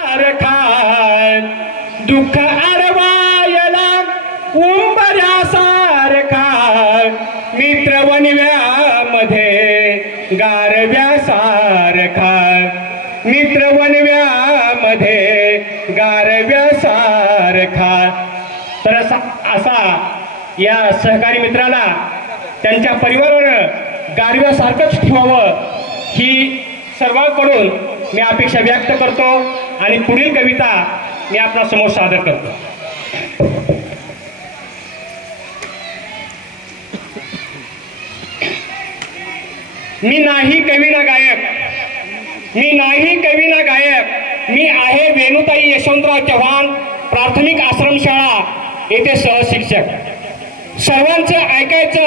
सारखा दुःख अडवायला उंबऱ्यासारखा मित्र वनव्यामध्ये गारव्यासारखा मित्र वनव्यामध्ये गारव्यासारखा। तर असा या सहकारी मित्राला त्यांच्या परिवारानं गारव्यासारखंच ठेवावं ही सर्वांकडून मी अपेक्षा व्यक्त करतो आणि पुढील कविता मी आपल्या समोर सादर करतो। मी नाही कवी ना गायक, मी नाही कवी ना गायक, मी आहे वेणुताई यशवंतराव चव्हाण, प्राथमिक आश्रमशाळा येथे सहशिक्षक। सर्वांचं ऐकायचं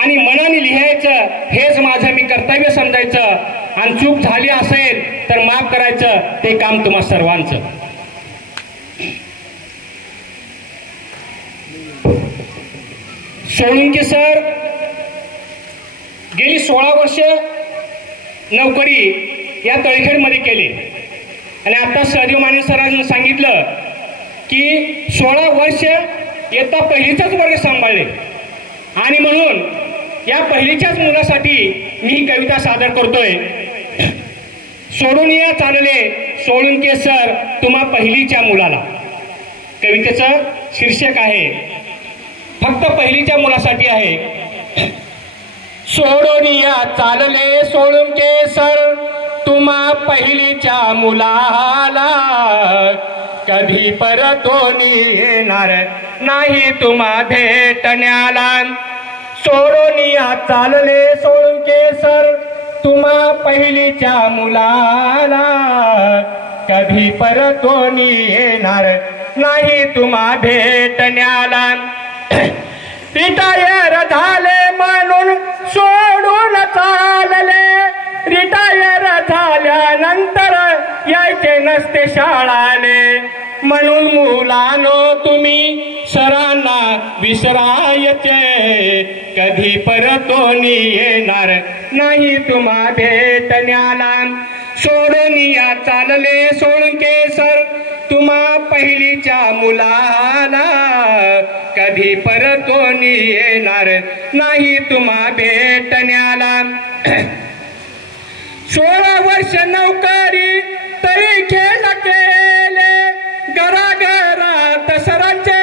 आणि मनाने लिहायचं हेच माझं मी कर्तव्य समजायचं आणि चूक झाली असेल तर माफ करायचं ते काम तुम्हा सर्वांचं। सोळुंके सर गेली 16 वर्ष नोकरी या तळखेडमध्ये केली आणि आता सहदेव माने सरांनी सांगितलं की 16 वर्ष इयत्ता पहिलीचाच वर्ग सांभाळले आणि म्हणून या पहिलीच्याच मुलासाठी मी ही कविता सादर करतोय। सोडून या चालले सोळुंके सर तुम्हा पहिलीच्या मुलाला। कवितेचं शीर्षक आहे फक्त पहिलीच्या मुलासाठी आहे। सोडून या चालले सोळुंके सर तुम्हा पहिलीच्या मुलाला, कधी परतोनी येणार नाही तुम्हा भेटण्याला। सोडून या चालले सोळुंके सर तुम्हा पहिलीच्या मुलाला, कधी परतोनी येणार नाही तुम्हा भेटण्याला। रिटायर झाले म्हणून सोडून चालले, रिटायर झाल्यानंतर यायचे नसते शाळाले, म्हणून मुलानो तुम्ही सरांना विसरायचे, कधी परतोनी येणार नाही तुम्हा भेटण्याला। सोडून या चालले सोळुंके सर तुम्हा पहिलीच्या मुलाला, कधी परतोनी येणार नाही तुम्हा भेटण्याला। 16 वर्ष नोकरी तरी खेळ केले, घराघरात सरांचे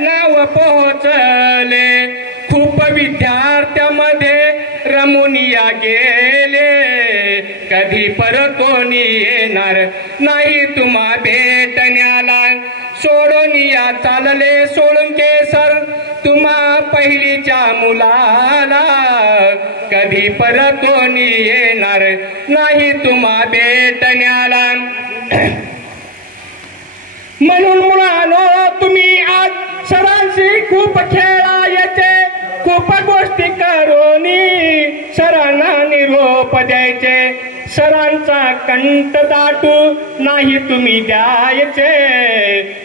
नाव पोहोचले, खूप विद्यार्थ्यामध्ये रमून या गेले, कधी परतोनी येणार नाही तुम्हा भेटण्याला। सोडून या चालले सोळुंके सर तुम्हा पहिलीच्या मुलाला, कधी परतोनी येणार नाही तुम्हा भेटण्याला। म्हणून मुलानो तुम्ही आज सरांशी खूप खेळायचे, खूप गोष्टी करोनी सरांना निरोप द्यायचे, सरांचा कंठ दाटू नाही तुम्ही द्यायचे,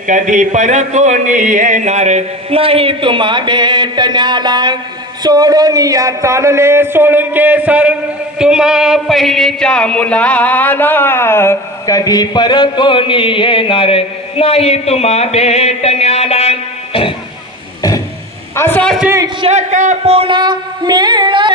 कधी परतोनी येणार नाही तुम्हा भेटण्याला। सोडून या चालले सोळुंके सर तुम्हा पहिलीच्या मुलाला, कधी परतोनी येणार नाही तुम्हा भेटण्याला। असा शिक्षक पुन्हा मिळाला